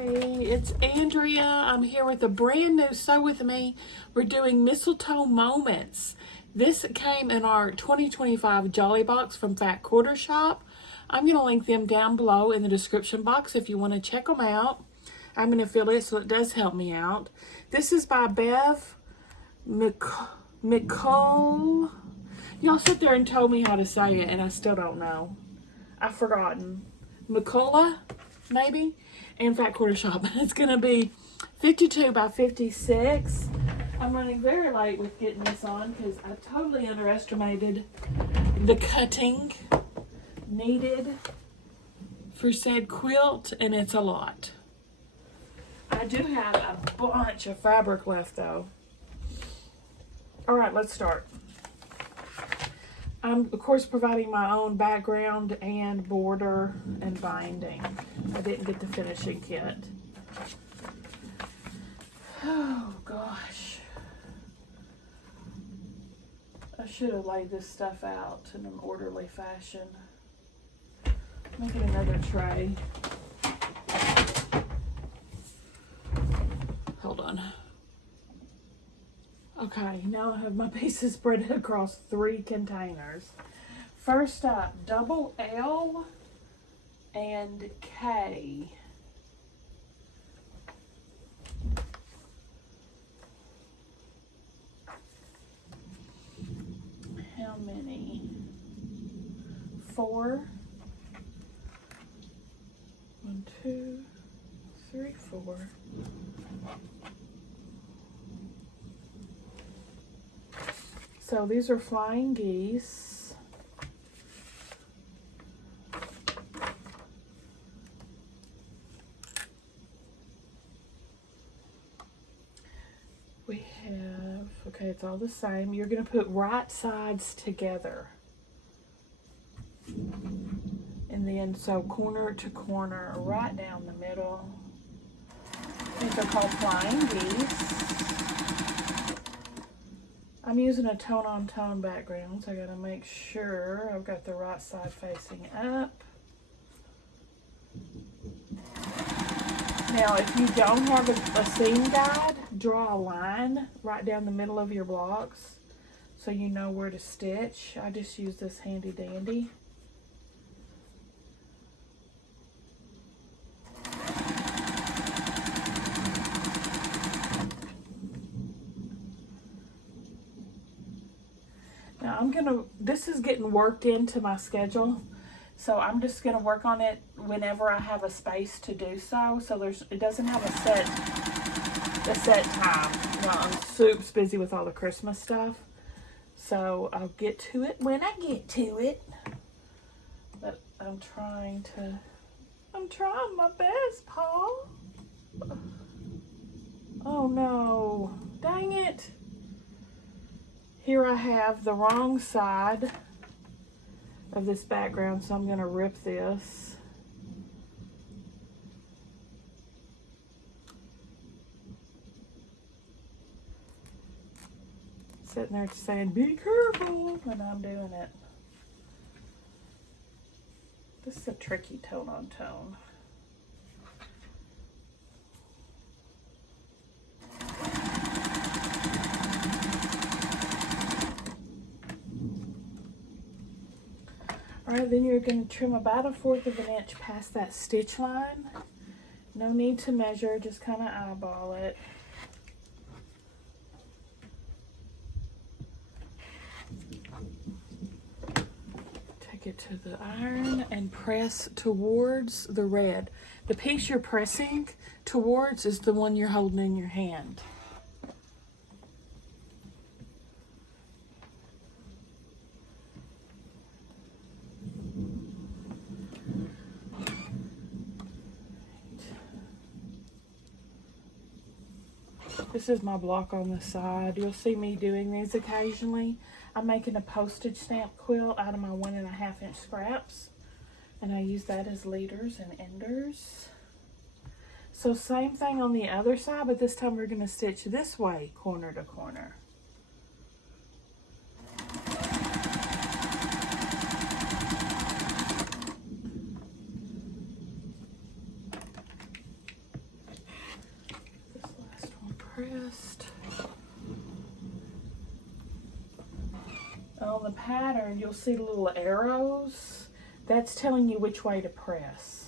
Hey, it's Andrea. I'm here with a brand new Sew With Me. We're doing Mistletoe Moments. This came in our 2025 Jolly Box from Fat Quarter Shop. I'm going to link them down below in the description box if you want to check them out. I'm an affiliate, so it does help me out. This is by Bev McCall. Y'all sit there and told me how to say it, and I still don't know. I've forgotten. McCullough, maybe? And Fat Quarter Shop. It's going to be 52 by 56. I'm running very late with getting this on because I totally underestimated the cutting needed for said quilt, and it's a lot. I do have a bunch of fabric left though. Alright, let's start. I'm, of course, providing my own background and border and binding. I didn't get the finishing kit. Oh, gosh. I should have laid this stuff out in an orderly fashion. Make it another tray. Hold on. Okay, now I have my pieces spread across 3 containers. First up, double L and K. How many? 4. 1, 2, 3, 4. So these are flying geese. We have, okay, it's all the same. You're going to put right sides together. And then, so corner to corner, right down the middle. These are called flying geese. I'm using a tone-on-tone background, so I gotta make sure I've got the right side facing up. Now, if you don't have a seam guide, draw a line right down the middle of your blocks so you know where to stitch. I just use this handy dandy. Now this is getting worked into my schedule, so I'm just gonna work on it whenever I have a space to do so. So it doesn't have a set time. You know, I'm super busy with all the Christmas stuff, so I'll get to it when I get to it. But I'm trying my best, Paul. Oh no, dang it. Here I have the wrong side of this background, so I'm going to rip this. Sitting there saying, be careful, when I'm doing it. This is a tricky tone-on-tone. Alright, then you're going to trim about 1/4 of an inch past that stitch line. No need to measure, just kind of eyeball it. Take it to the iron and press towards the red. The piece you're pressing towards is the one you're holding in your hand. This is my block on the side. You'll see me doing these occasionally. I'm making a postage stamp quilt out of my 1.5 inch scraps, and I use that as leaders and enders. So same thing on the other side, but this time we're going to stitch this way, corner to corner. on the pattern, you'll see little arrows. That's telling you which way to press.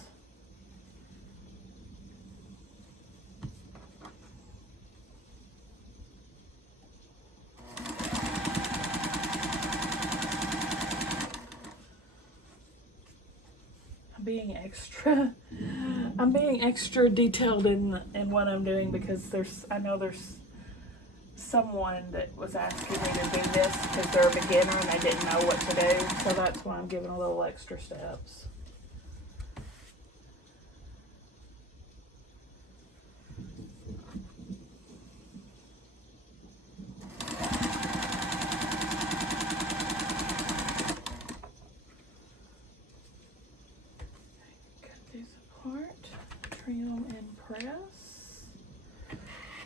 I'm being extra detailed in what I'm doing because I know there's someone that was asking me to do this because they're a beginner and they didn't know what to do, so that's why I'm giving a little extra steps. Trim and press.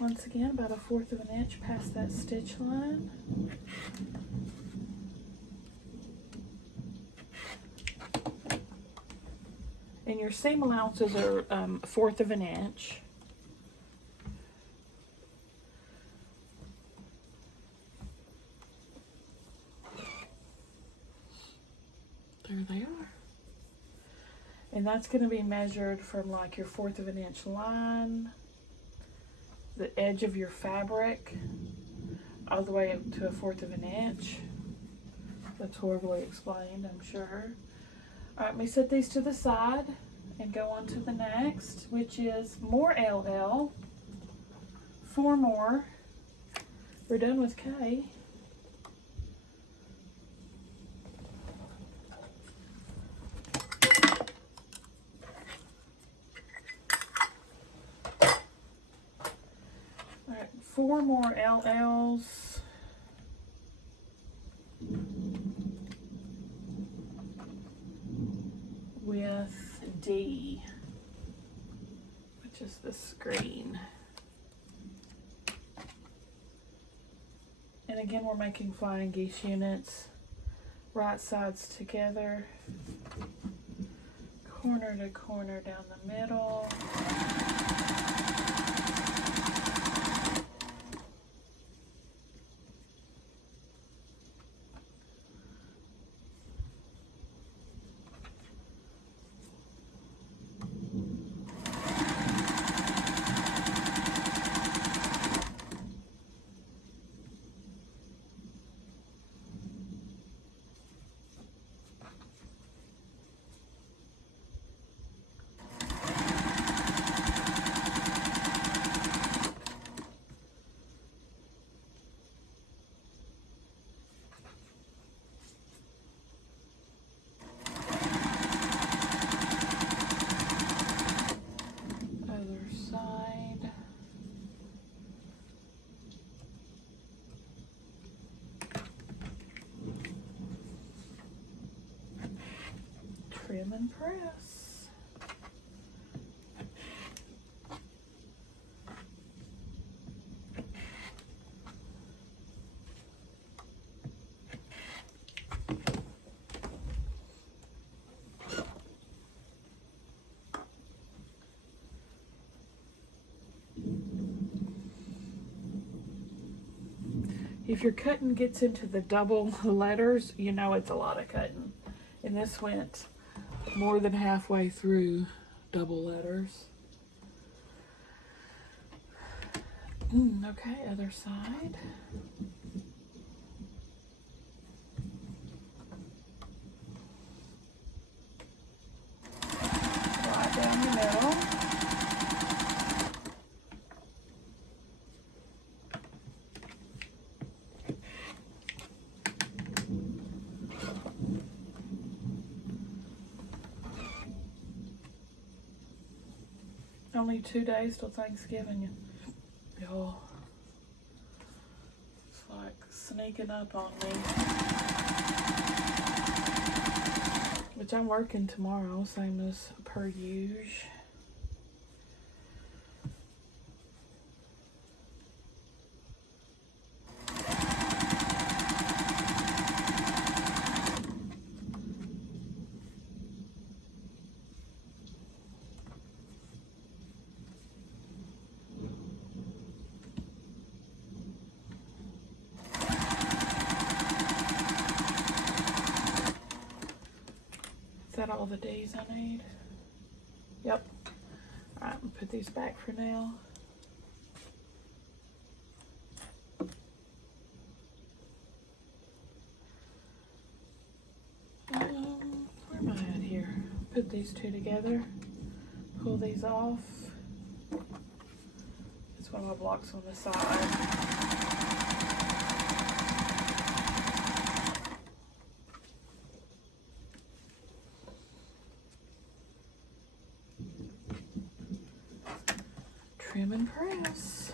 Once again, about 1/4 of an inch past that stitch line. And your seam allowances are 1/4 of an inch. There they are. And that's going to be measured from like your 1/4 of an inch line, the edge of your fabric, all the way up to 1/4 of an inch. That's horribly explained, I'm sure. All right, let me set these to the side and go on to the next, which is more LL, 4 more. We're done with K. All right, 4 more LLs. With D, which is the screen. And again, we're making flying geese units, right sides together, corner to corner down the middle. Trim and press. If your cutting gets into the double letters, you know it's a lot of cutting. And this went more than halfway through double letters. Okay, other side. Right down the middle. Only 2 days till Thanksgiving, y'all. It's like sneaking up on me. Which I'm working tomorrow, same as per usual. that all the D's I need? Yep. Alright, I'm gonna put these back for now. Where am I at here? Put these two together. Pull these off. That's one of my blocks on the side. Trim and press.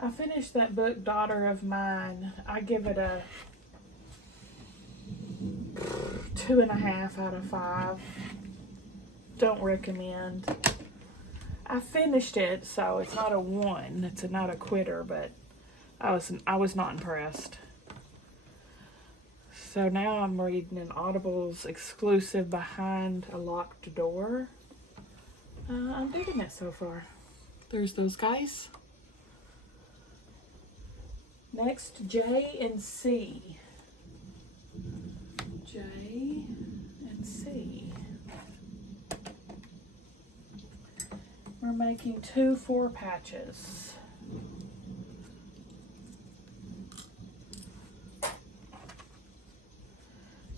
I finished that book, Daughter of Mine. I give it a 2.5 out of 5. Don't recommend. I finished it, so it's not a 1. It's not a quitter, but I was not impressed. So now I'm reading an Audible's exclusive Behind a Locked Door. I'm digging it so far. There's those guys. Next, J and C. J and C. We're making 2 4 patches.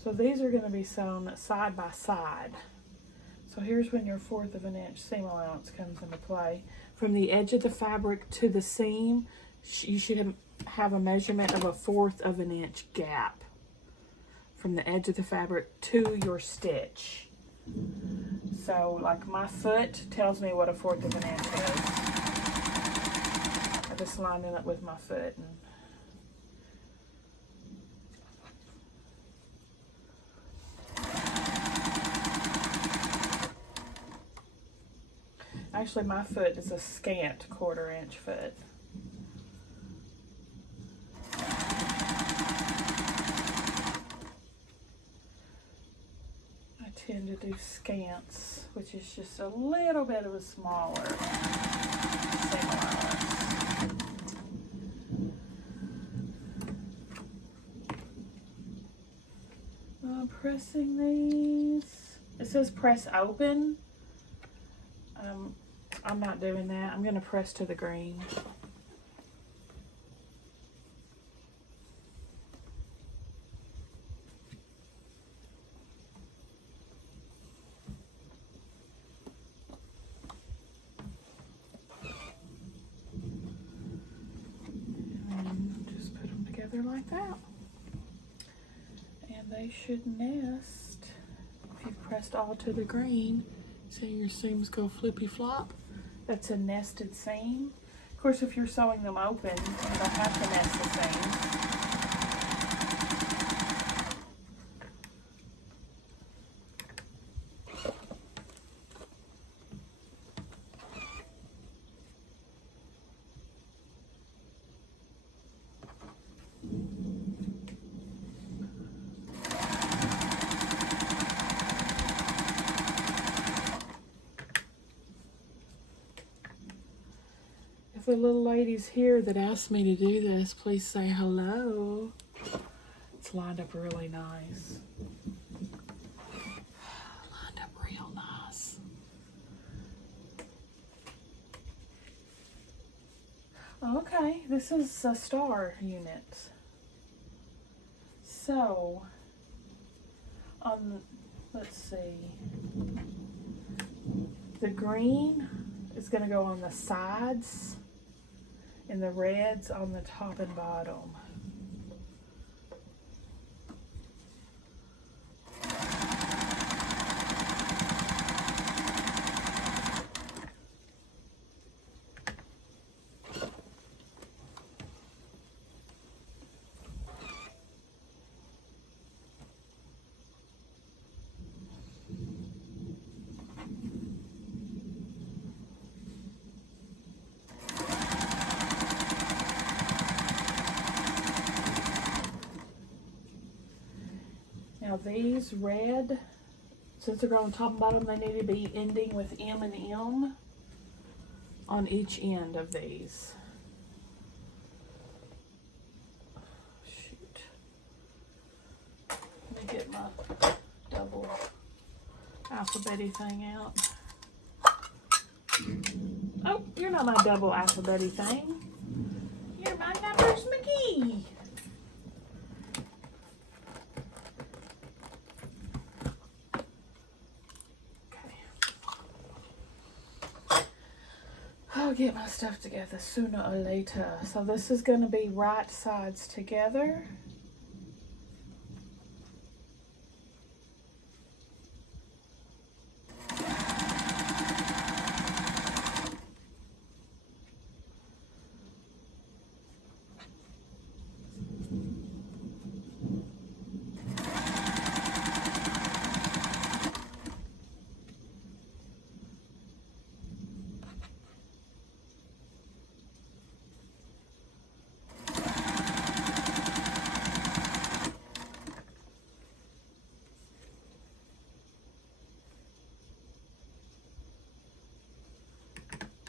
So these are going to be sewn side by side. So here's when your 1/4 of an inch seam allowance comes into play. From the edge of the fabric to the seam, you should have a measurement of a 1/4 of an inch gap from the edge of the fabric to your stitch. So like my foot tells me what a 1/4 of an inch is. I just line it up with my foot. And actually my foot is a scant 1/4 inch foot. Tend to do scants, which is just a little bit of a smaller seam allowance. Pressing these. It says press open. I'm not doing that. I'm going to press to the green. Like that, and they should nest. If you've pressed all to the green, see your seams go flippy flop. That's a nested seam. Of course, if you're sewing them open, you don't have to nest the seams. If the little lady's here that asked me to do this, please say hello. It's lined up really nice. Lined up real nice. Okay, this is a star unit. So, let's see. The green is going to go on the sides, and the red's on the top and bottom. Now these red, since they're going top and bottom, they need to be ending with M and M on each end of these. get my double alphabet-y thing out. Oh, you're not my double alphabet-y thing. You're my Numbers McGee. I'll get my stuff together sooner or later. So this is going to be right sides together.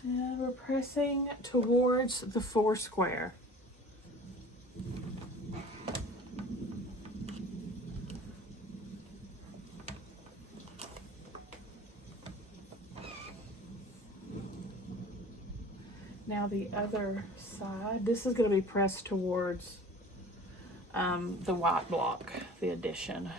And we're pressing towards the 4 square. Now the other side, this is going to be pressed towards the white block, the addition.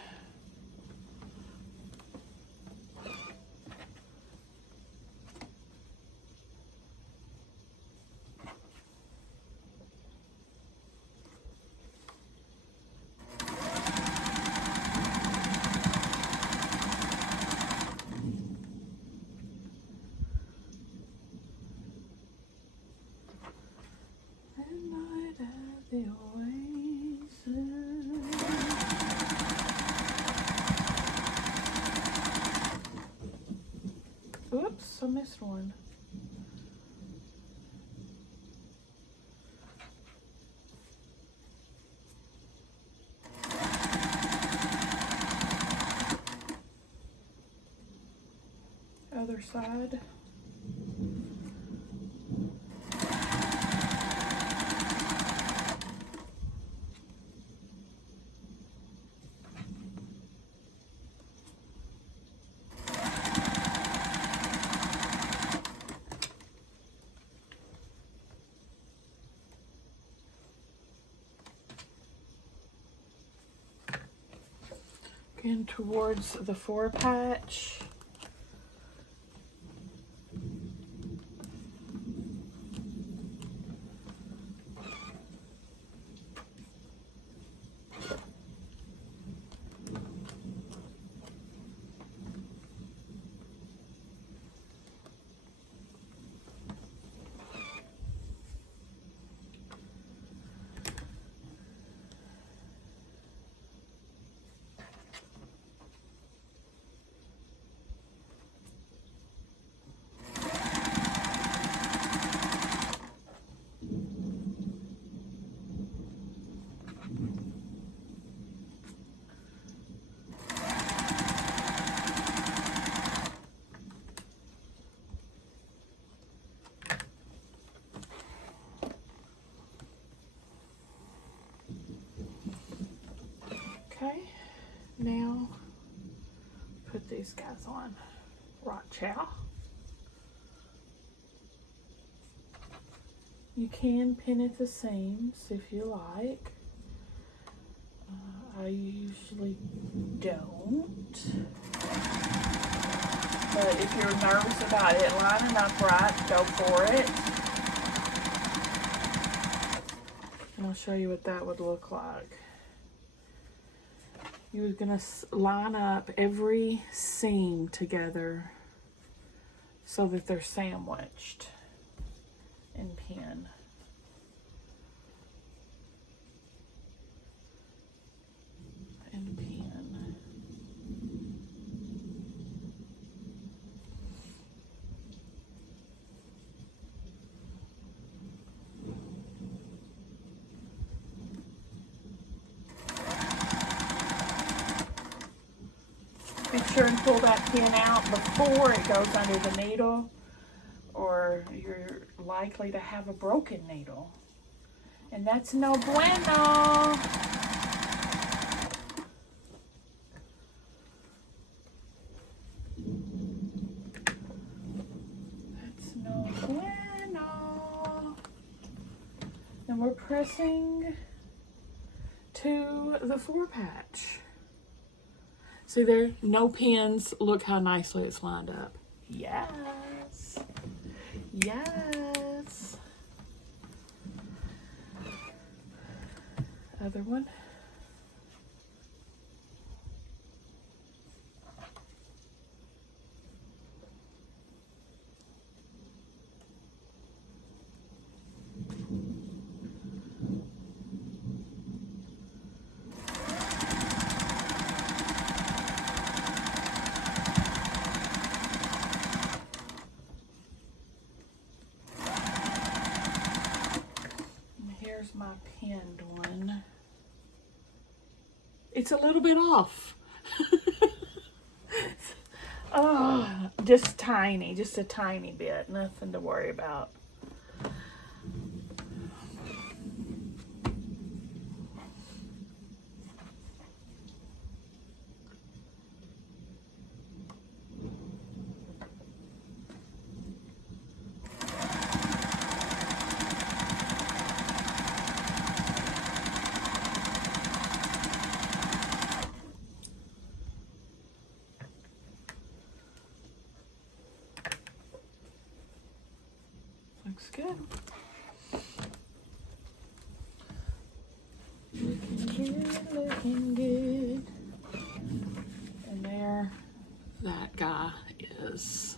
Oops, I missed one. Other side. Again, towards the 4 patch. Okay, now put these guys on. Watch out. You can pin at the seams if you like. I usually don't. But if you're nervous about it lining up right, go for it. And I'll show you what that would look like. You're going to line up every seam together so that they're sandwiched and pin. And pin. Be sure and pull that pin out before it goes under the needle, or you're likely to have a broken needle. And that's no bueno. And we're pressing to the 4 patch. See there? No pins. Look how nicely it's lined up. Yes. Yes. Other one. Here's my pinned one. It's a little bit off. Oh, just tiny, just a tiny bit. Nothing to worry about. Looks good. Looking good. And there that guy is.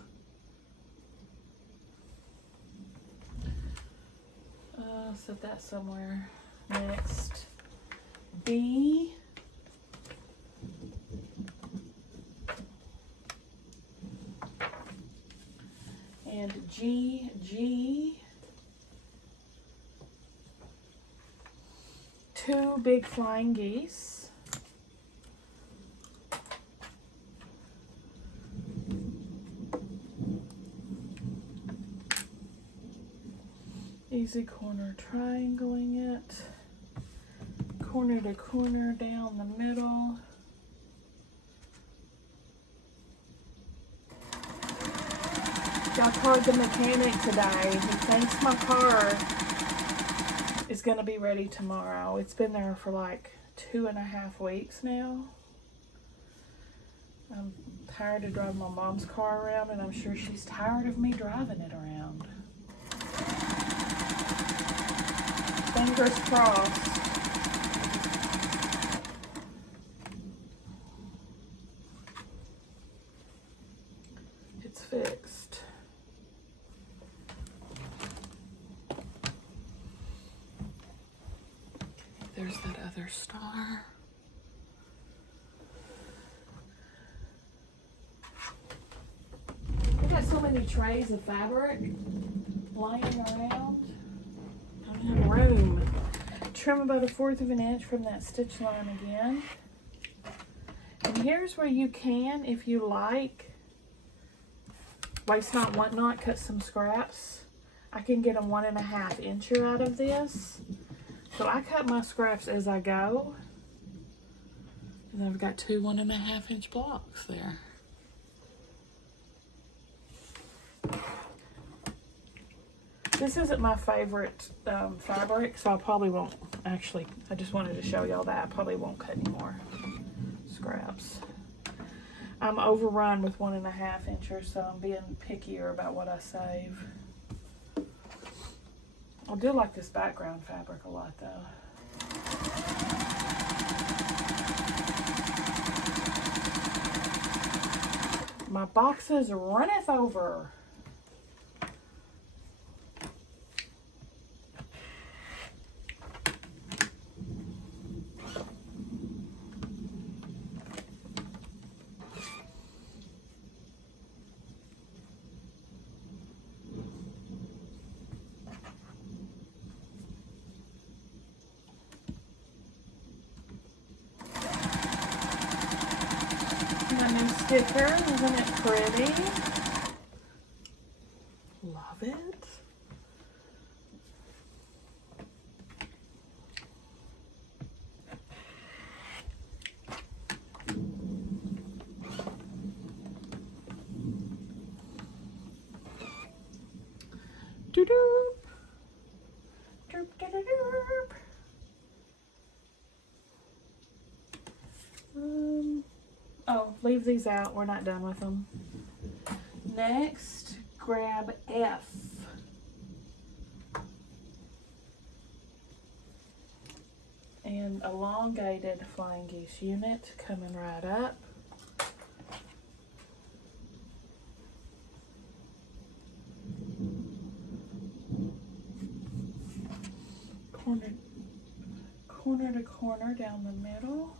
Set that somewhere. Next, B. And G. 2 big flying geese. Easy corner triangling it. Corner to corner down the middle. I called the mechanic today. He thinks my car is going to be ready tomorrow. It's been there for like 2.5 weeks now. I'm tired of driving my mom's car around, and I'm sure she's tired of me driving it around. Fingers crossed. It's fixed. There's that other star. We got so many trays of fabric lying around. I don't have room. Trim about 1/4 of an inch from that stitch line again. And here's where you can, if you like, waste not, want not, cut some scraps. I can get a 1.5 incher out of this. So I cut my scraps as I go. And I've got 2 1.5 inch blocks there. This isn't my favorite fabric, so I probably won't, actually, I just wanted to show y'all that. I probably won't cut any more scraps. I'm overrun with 1.5 inchers, so I'm being pickier about what I save. I do like this background fabric a lot, though. My boxes runneth over. My new sticker, isn't it pretty? Love it. Doo-doo. Derp, derp, derp, derp. Oh, leave these out. We're not done with them. Next, grab F. And elongated flying geese unit coming right up. Corner to corner down the middle.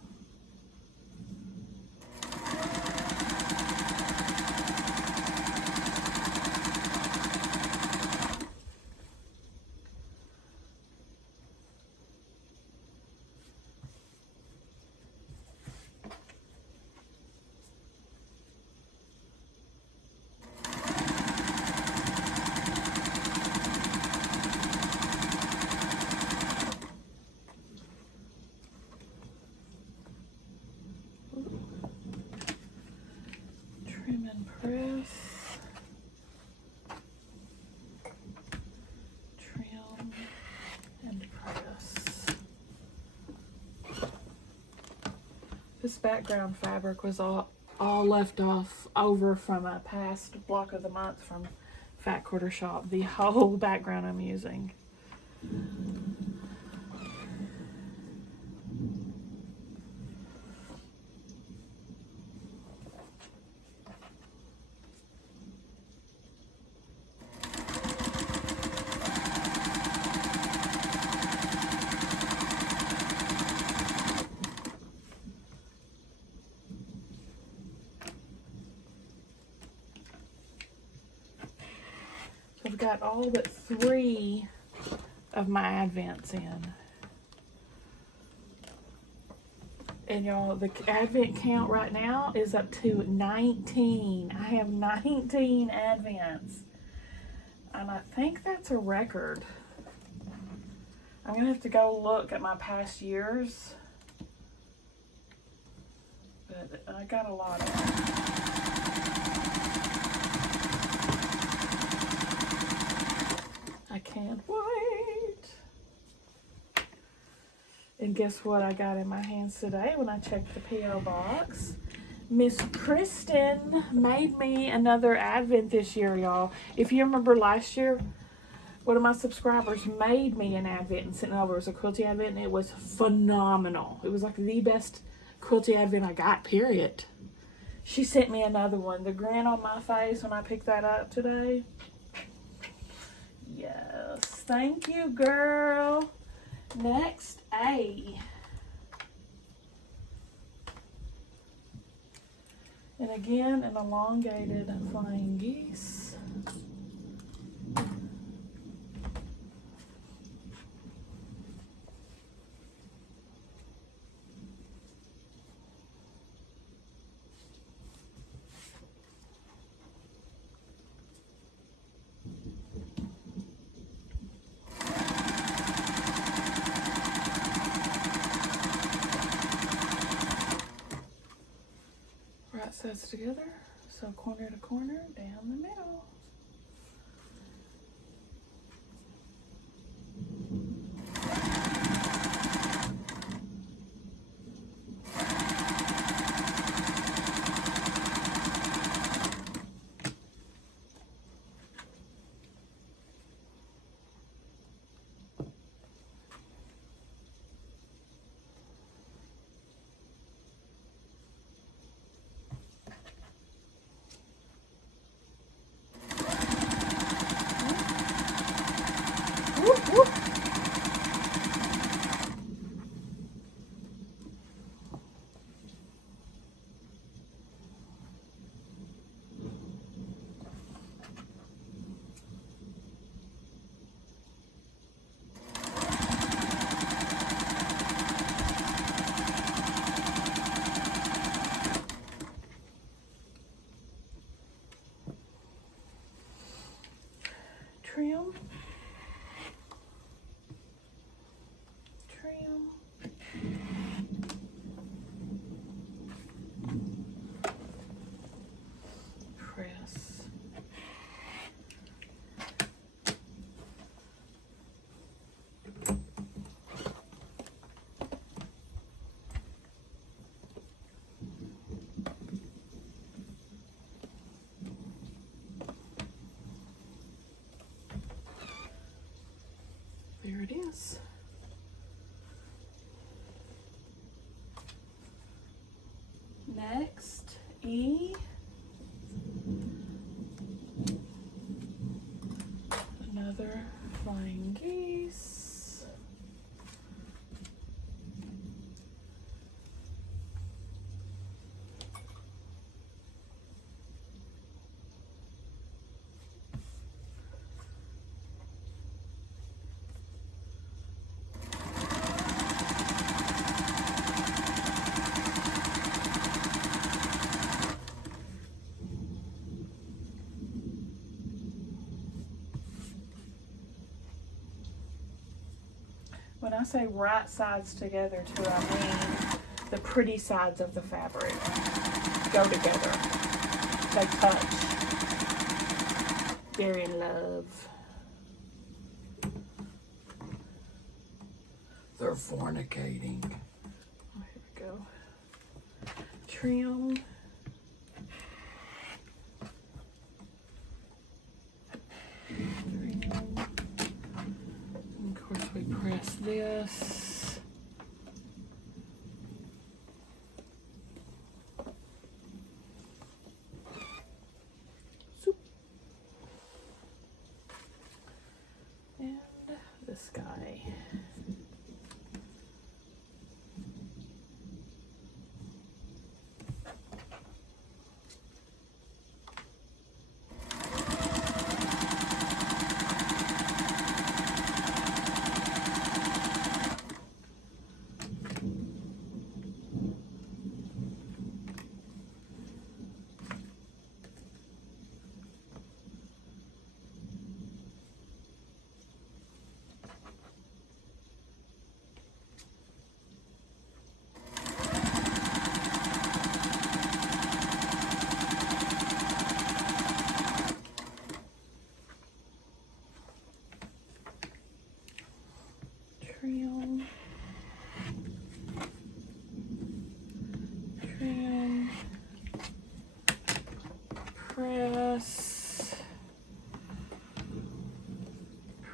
Trim and press. Trim and press. This background fabric was all left over from a past block of the month from Fat Quarter Shop. The whole background I'm using. I've got all but 3 of my Advents in. And y'all, the Advent count right now is up to 19. I have 19 Advents. And I think that's a record. I'm going to have to go look at my past years. But I got a lot of them. I can't wait. And guess what I got in my hands today when I checked the P.O. box? Miss Kristen made me another Advent this year, y'all. If you remember last year, one of my subscribers made me an Advent and sent it over. It was a quilty Advent and it was phenomenal. It was like the best quilty Advent I got, period. She sent me another one. The grin on my face when I picked that up today. Yes, thank you, girl. Next, A. And again, an elongated flying geese. Right sides together, so corner to corner, down the middle. Whoop, whoop. Trim. Press. there it is. Next, E. Another flying geese. When I say right sides together too, I mean the pretty sides of the fabric go together. They touch. They're in love. They're fornicating. Oh, here we go. Trim. And of course we press this. Soup. And this guy. Trim, trim, press,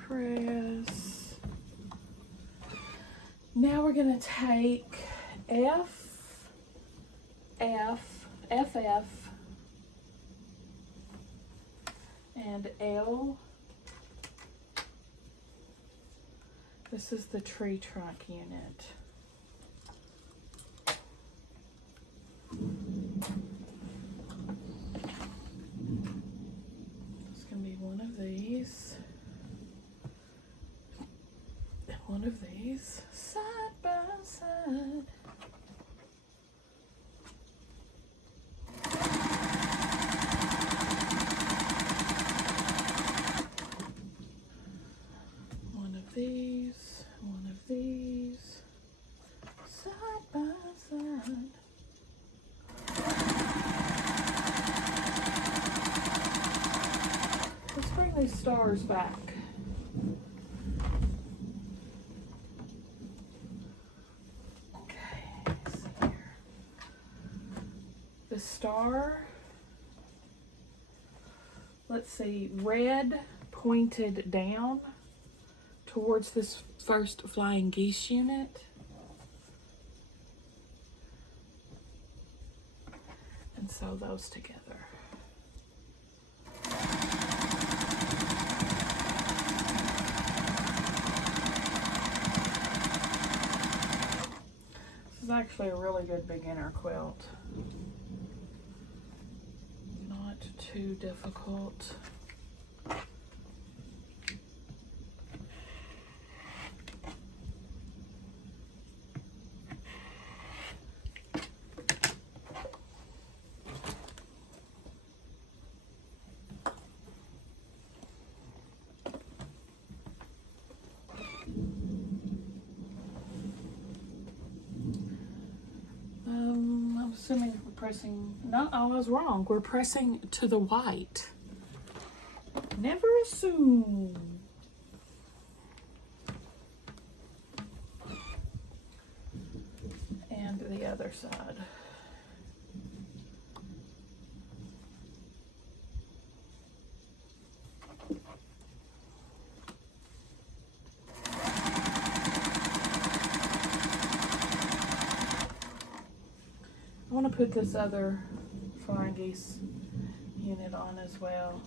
press. Now we're going to take F, F, FF, and L. This is the tree trunk unit. It's going to be one of these and one of these side by side. One of these, side by side. Let's bring these stars back. Okay, let's see here. The star, let's see, red pointed down towards this first flying geese unit. And sew those together. This is actually a really good beginner quilt. Not too difficult. I'm assuming we're pressing, no, I was wrong. We're pressing to the white. Never assume. And the other side. put this other flying geese unit on as well.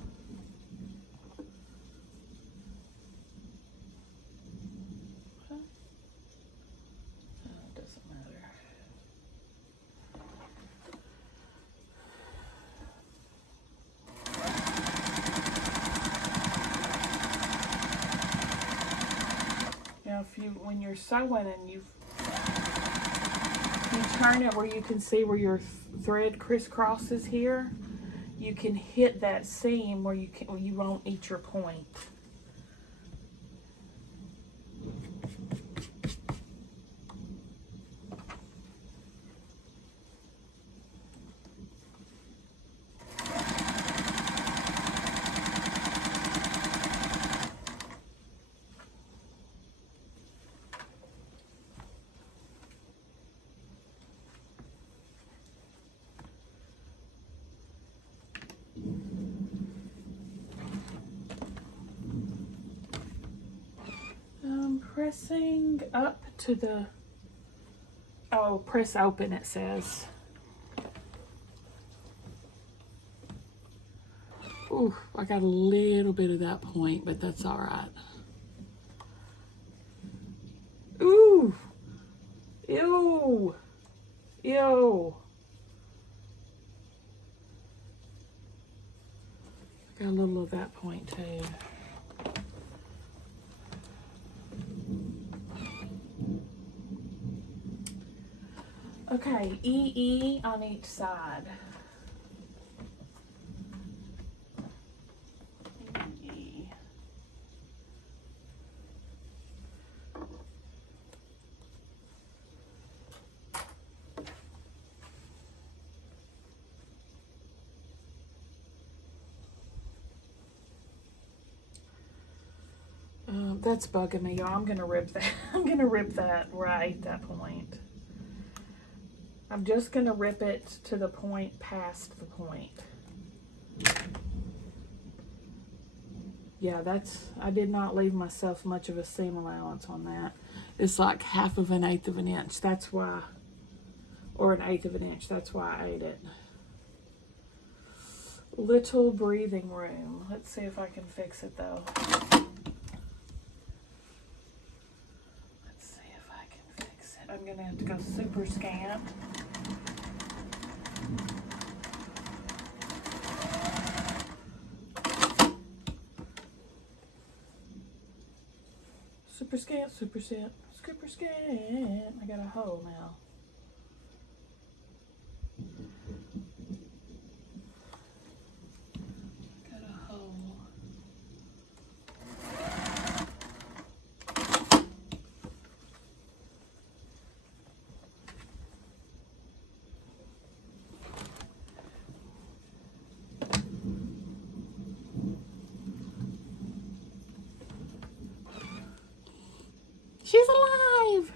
It doesn't matter. Now, when you're sewing and you turn it where you can see where your thread crisscrosses here, you can hit that seam where you won't eat your point. Pressing up to the, oh, press open it says. Ooh, I got a little bit of that point, but that's all right. Ooh, ew, ew. I got a little of that point too. Okay, EE on each side. EE. That's bugging me, y'all. I'm gonna rip that. I'm gonna rip that right at that point. I'm just going to rip it to the point past the point. Yeah, I did not leave myself much of a seam allowance on that. It's like 1/8 of an inch. That's why, or 1/8 of an inch. That's why I ate it. Little breathing room. Let's see if I can fix it though. Let's see if I can fix it. I'm going to have to go super scant. Super scant, super scant, super scant. I got a hole now. Got a hole. She's alive!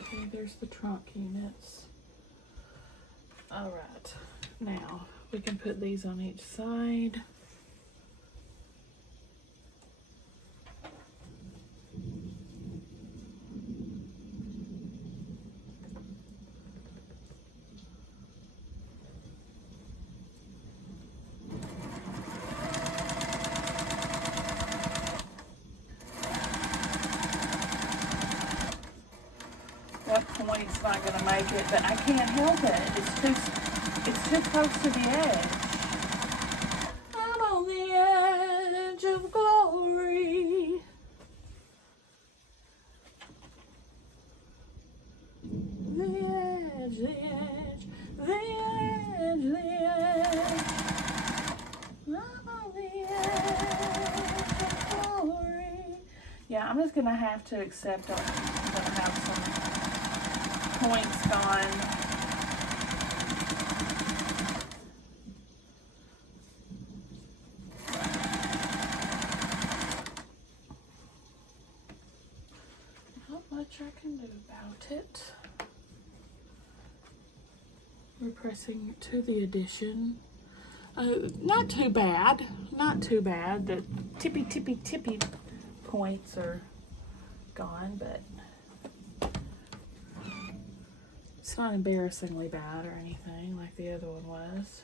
Okay, there's the trunk units. All right, now we can put these on each side. That point's not going to make it, but I can't help it. It's too close to the edge. I'm on the edge of glory. The edge, the edge, the edge, the edge. I'm on the edge of glory. Yeah, I'm just going to have to accept I'm going to have some points gone. Not much I can do about it. We're pressing to the addition. Not too bad. Not too bad. The tippy points are gone, but it's not embarrassingly bad or anything like the other one was.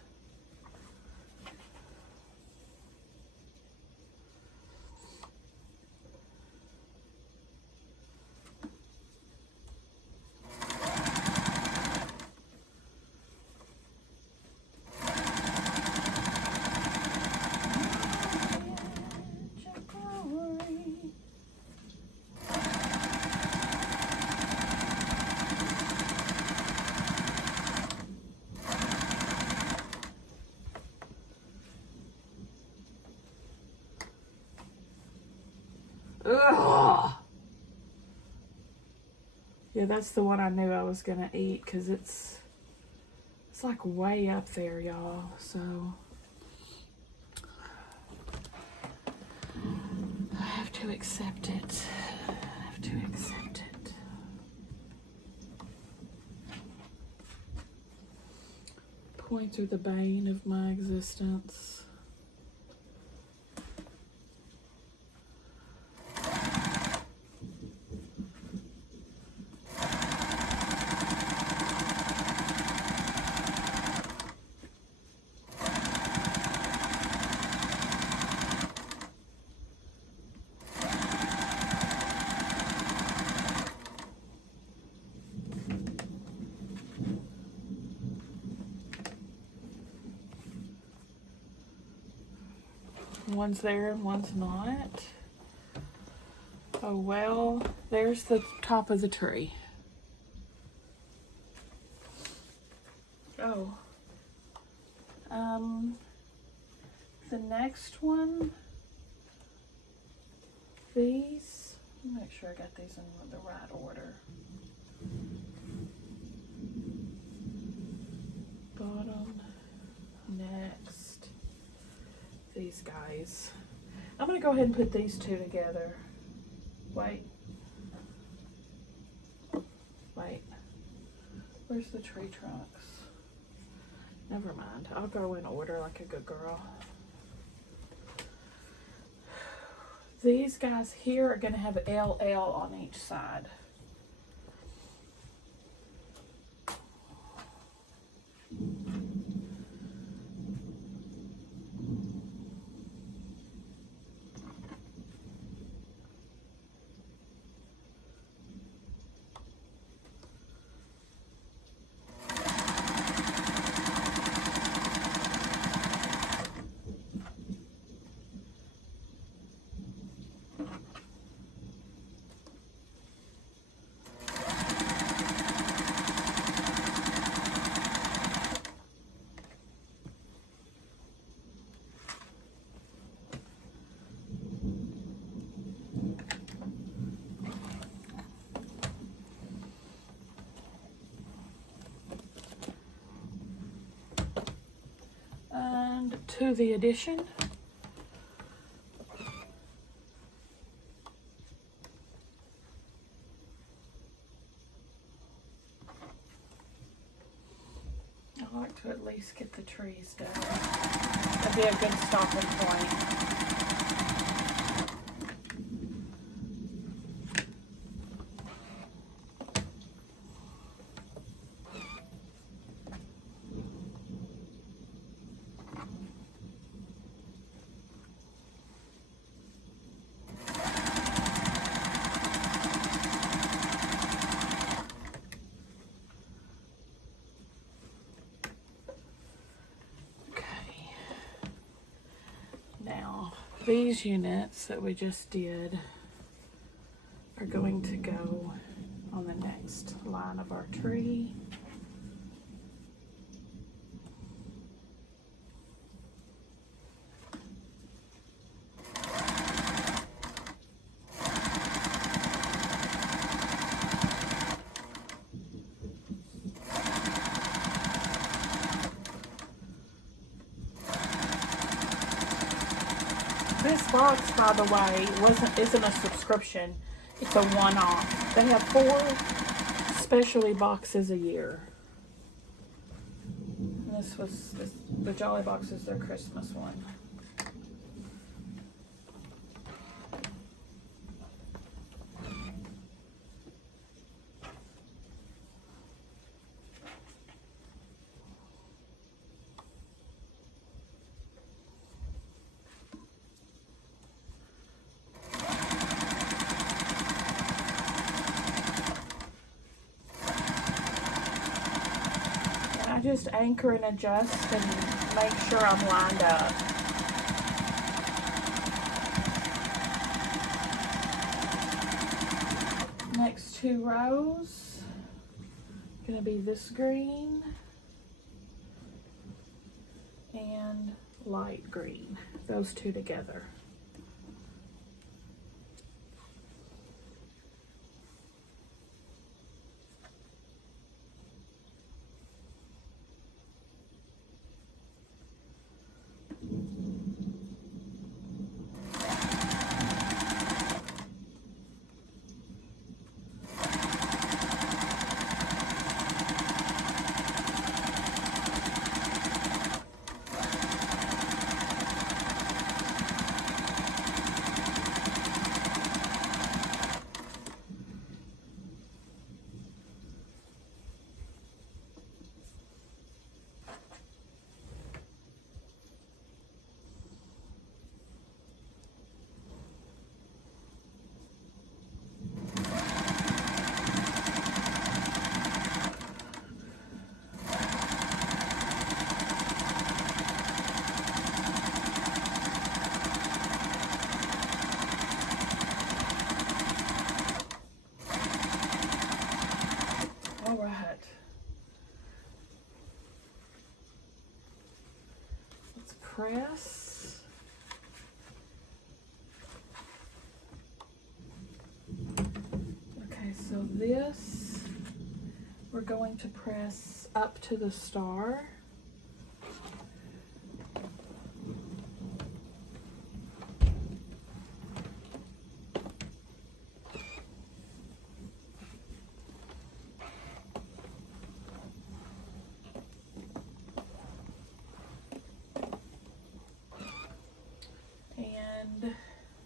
Ugh. Yeah, that's the one I knew I was gonna eat because it's like way up there, y'all. So I have to accept it. I have to accept it. Points are the bane of my existence. One's there and one's not. Oh well, there's the top of the tree. Oh. The next one, these, let me make sure I got these in the right order. Bottom, next, these guys. I'm gonna go ahead and put these two together. Wait. Where's the tree trunks? Never mind. I'll go in order like a good girl. These guys here are gonna have LL on each side. And to the addition. I like to at least get the trees done. That'd be a good stopping point. These units that we just did are going to go on the next line of our tree. This box, by the way, isn't a subscription. It's a one-off. They have 4 specialty boxes a year. And this was, the Jolly Box is their Christmas one. I just anchor and adjust and make sure I'm lined up. Next 2 rows, gonna be this green and light green, those 2 together. All right. Let's press. Okay, so this, we're going to press up to the star.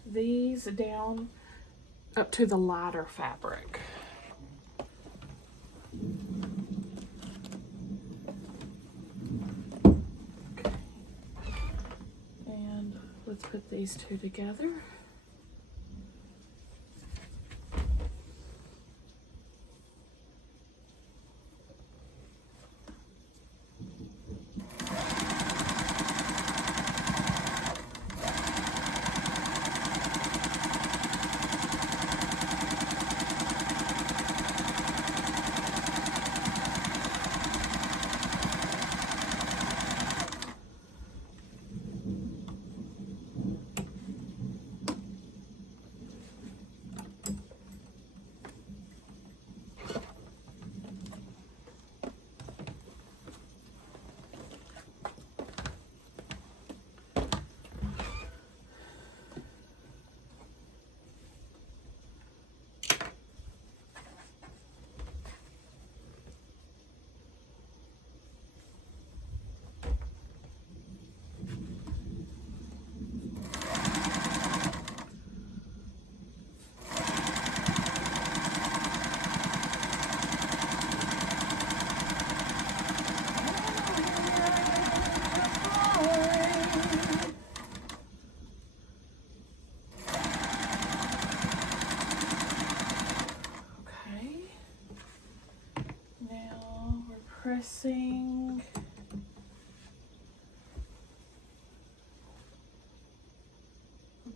These down up to the lighter fabric. Okay. And let's put these 2 together.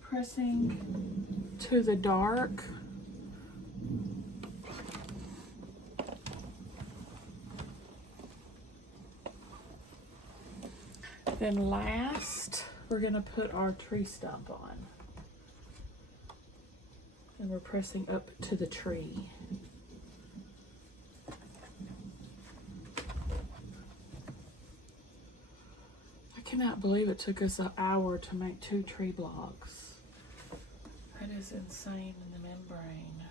Pressing to the dark. Then last, we're going to put our tree stump on. And we're pressing up to the tree. I cannot believe it took us an hour to make 2 tree blocks. That is insane in the membrane.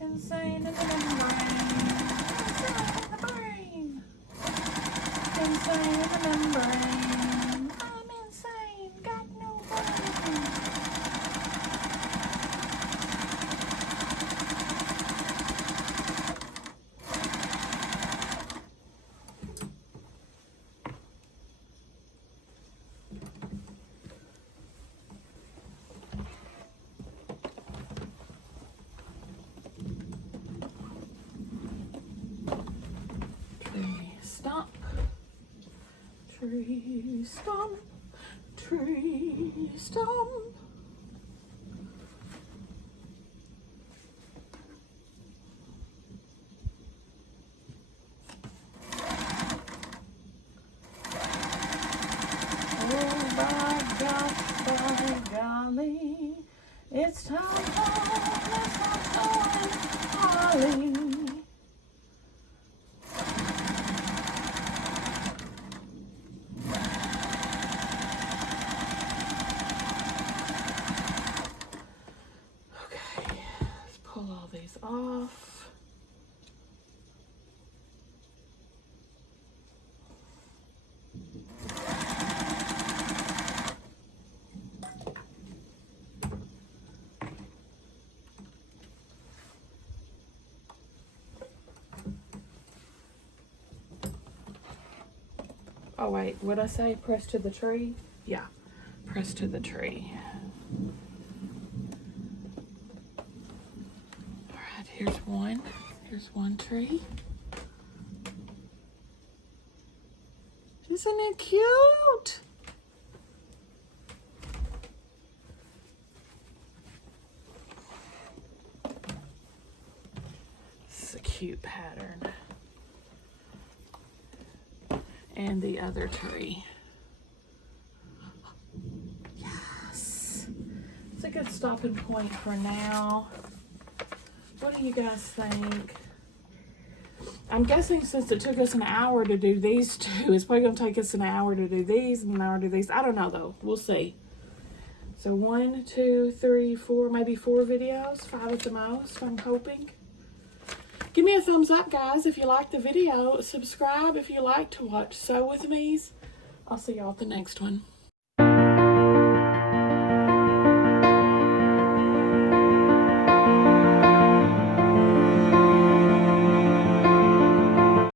Insane in the membrane. Insane in the brain. Tree stump, tree stump. Oh, by gosh, by golly, it's time for mistletoe and holly. Okay, let's pull all these off. Oh wait, what'd I say? Press to the tree? Yeah, press to the tree. All right, here's one. Here's one tree. Isn't it cute? This is a cute pattern. And the other tree. Yes. It's a good stopping point for now. What do you guys think? I'm guessing since it took us an hour to do these two, it's probably going to take us an hour to do these and an hour to do these. I don't know though. We'll see. So 1, 2, 3, 4, maybe 4 videos. 5 at the most, I'm hoping. Give me a thumbs up, guys, if you liked the video. Subscribe if you like to watch Sew With Me's. I'll see y'all at the next one.